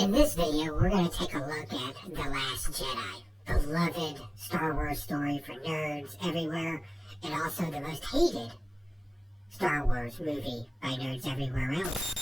In this video, we're going to take a look at The Last Jedi, beloved Star Wars story for nerds everywhere, and also the most hated Star Wars movie by nerds everywhere else.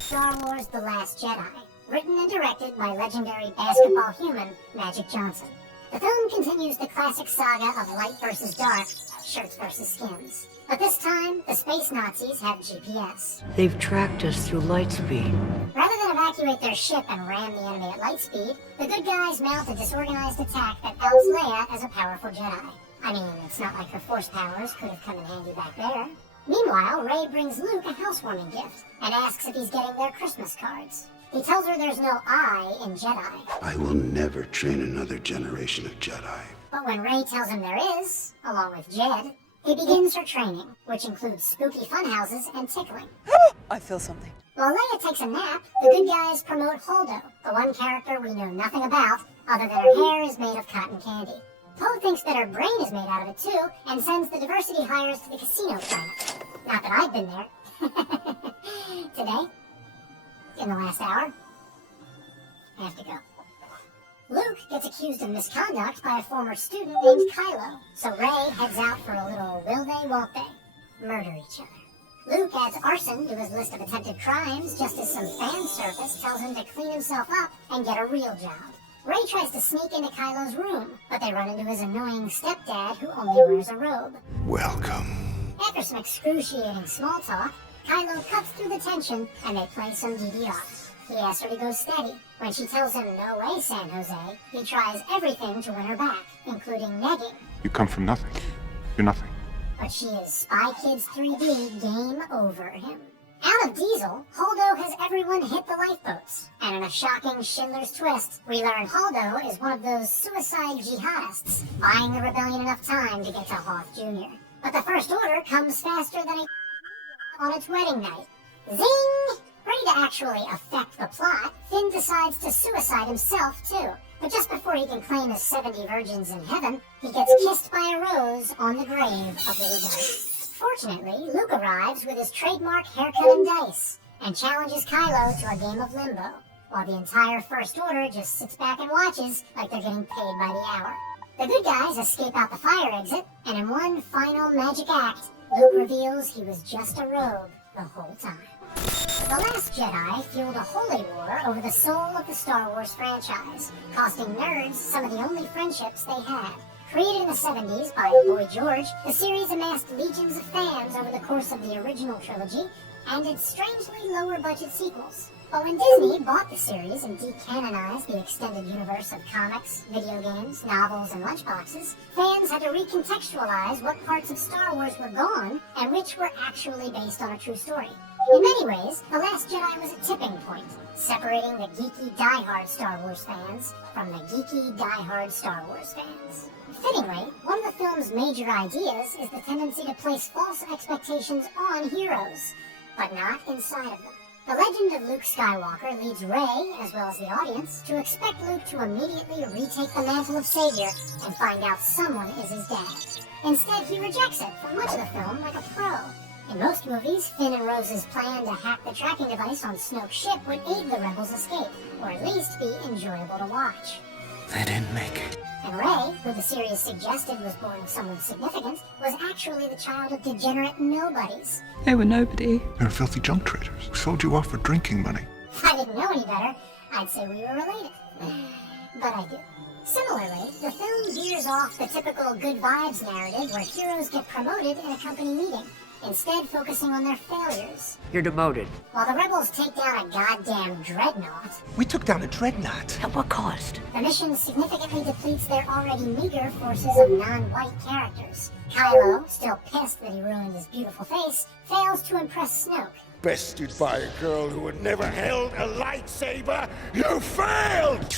Star Wars The Last Jedi, written and directed by legendary basketball human Magic Johnson. The film continues the classic saga of light versus dark, shirts versus skins. But this time, the space Nazis have GPS. They've tracked us through light speed. Rather than evacuate their ship and ram the enemy at light speed, the good guys mount a disorganized attack that outs Leia as a powerful Jedi. I mean, it's not like her force powers could have come in handy back there. Meanwhile, Rey brings Luke a housewarming gift and asks if he's getting their Christmas cards. He tells her there's no I in Jedi. I will never train another generation of Jedi. But when Rey tells him there is, along with Jed, he begins her training, which includes spooky funhouses and tickling. I feel something. While Leia takes a nap, the good guys promote Holdo, the one character we know nothing about, other than her hair is made of cotton candy. Poe thinks that her brain is made out of it too, and sends the diversity hires to the casino planet. Not that I've been there. Today, in the last hour, I have to go. Luke gets accused of misconduct by a former student named Kylo, so Rey heads out for a little will they, won't they, murder each other. Luke adds arson to his list of attempted crimes just as some fan service tells him to clean himself up and get a real job. Rey tries to sneak into Kylo's room, but they run into his annoying stepdad who only wears a robe. Welcome. After some excruciating small talk, Kylo cuts through the tension and they play some DDR. He asks her to go steady. When she tells him no way, San Jose, he tries everything to win her back, including negging. You come from nothing. You're nothing. But she is Spy Kids 3D game over him. Out of Diesel, Holdo has everyone hit the lifeboats. And in a shocking Schindler's twist, we learn Holdo is one of those suicide jihadists, buying the rebellion enough time to get to Hoth Jr. But the First Order comes faster than a on its wedding night. Zing! Ready to actually affect the plot, Finn decides to suicide himself too. But just before he can claim his 70 virgins in heaven, he gets kissed by a rose on the grave of the rebellion. Fortunately, Luke arrives with his trademark haircut and dice, and challenges Kylo to a game of limbo, while the entire First Order just sits back and watches like they're getting paid by the hour. The good guys escape out the fire exit, and in one final magic act, Luke reveals he was just a robe the whole time. The Last Jedi fueled a holy war over the soul of the Star Wars franchise, costing nerds some of the only friendships they had. Created in the 70s by Boy George, the series amassed legions of fans over the course of the original trilogy and its strangely lower-budget sequels. But when Disney bought the series and decanonized the extended universe of comics, video games, novels, and lunchboxes, fans had to recontextualize what parts of Star Wars were gone and which were actually based on a true story. In many ways, The Last Jedi was a tipping point, separating the geeky die-hard Star Wars fans from the geeky die-hard Star Wars fans. Fittingly, one of the film's major ideas is the tendency to place false expectations on heroes, but not inside of them. The legend of Luke Skywalker leads Rey, as well as the audience, to expect Luke to immediately retake the mantle of Savior and find out someone is his dad. Instead, he rejects it for much of the film like a pro. In most movies, Finn and Rose's plan to hack the tracking device on Snoke's ship would aid the rebels' escape, or at least be enjoyable to watch. They didn't make it. And Rey, who the series suggested was born of someone significant, was actually the child of degenerate nobodies. They were nobody. They're filthy junk traders who sold you off for drinking money. If I didn't know any better, I'd say we were related. But I do. Similarly, the film veers off the typical good vibes narrative where heroes get promoted in a company meeting, instead focusing on their failures. You're demoted. While the rebels take down a goddamn dreadnought, We took down a dreadnought. At what cost? the mission significantly depletes their already meager forces of non-white characters. Kylo, still pissed that he ruined his beautiful face, fails to impress Snoke. Bested by a girl who had never held a lightsaber. You failed!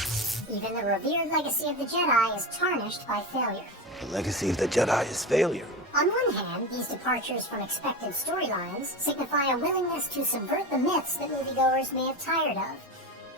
Even the revered legacy of the Jedi is tarnished by failure. The legacy of the Jedi is failure. On one hand, these departures from expected storylines signify a willingness to subvert the myths that moviegoers may have tired of,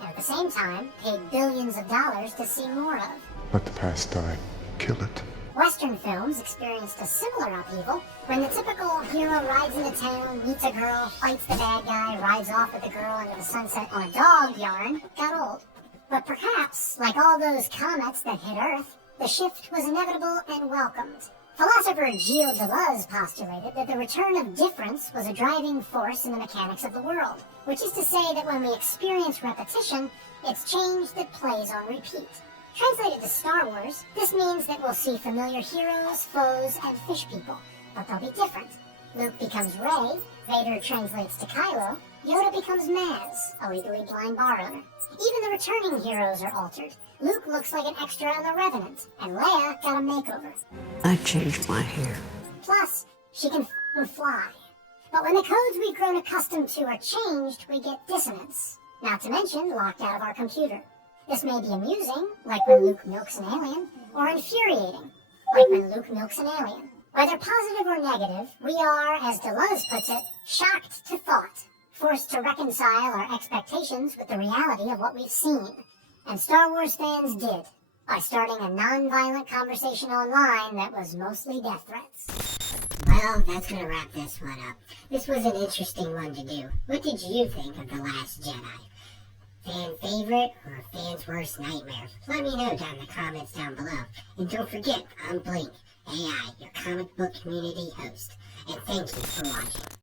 and at the same time, paid billions of dollars to see more of. Let the past die. Kill it. Western films experienced a similar upheaval when the typical hero rides into town, meets a girl, fights the bad guy, rides off with the girl into the sunset on a dog yarn got old. But perhaps, like all those comets that hit Earth, the shift was inevitable and welcomed. Philosopher Gilles Deleuze postulated that the return of difference was a driving force in the mechanics of the world, which is to say that when we experience repetition, it's change that plays on repeat. Translated to Star Wars, this means that we'll see familiar heroes, foes, and fish people, but they'll be different. Luke becomes Rey, Vader translates to Kylo, Yoda becomes Maz, a legally blind bar owner. Even the returning heroes are altered. Luke looks like an extra on The Revenant, and Leia got a makeover. I changed my hair. Plus, she can fly. But when the codes we've grown accustomed to are changed, we get dissonance. Not to mention locked out of our computer. This may be amusing, like when Luke milks an alien, or infuriating, like when Luke milks an alien. Whether positive or negative, we are, as Deleuze puts it, shocked to thought, forced to reconcile our expectations with the reality of what we've seen. And Star Wars fans did, by starting a non-violent conversation online that was mostly death threats. Well, that's going to wrap this one up. This was an interesting one to do. What did you think of The Last Jedi? Fan favorite or fan's worst nightmare? Let me know down in the comments down below. And don't forget, I'm Blink, AI, your comic book community host. And thank you for watching.